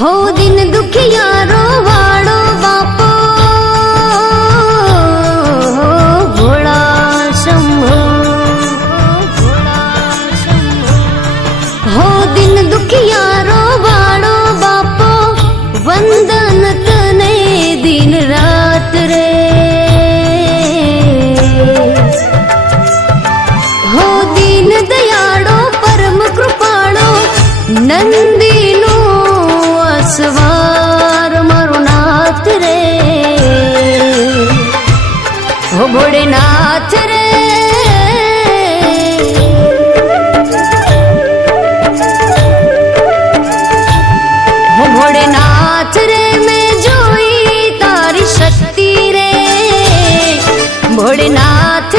हो दिन दुखियारो वाड़ो बापो भोला शंभो, हो दिन दुखियारो वाड़ो बापो वंदन तने दिन रात रे। हो दीन दयाड़ो परम कृपाड़ो नंदीनो असवार मारो नाथ रे। हो भोलेनाथ रे, हो भोलेनाथ रे मैं जोई तारी शक्ति रे। भोलेनाथ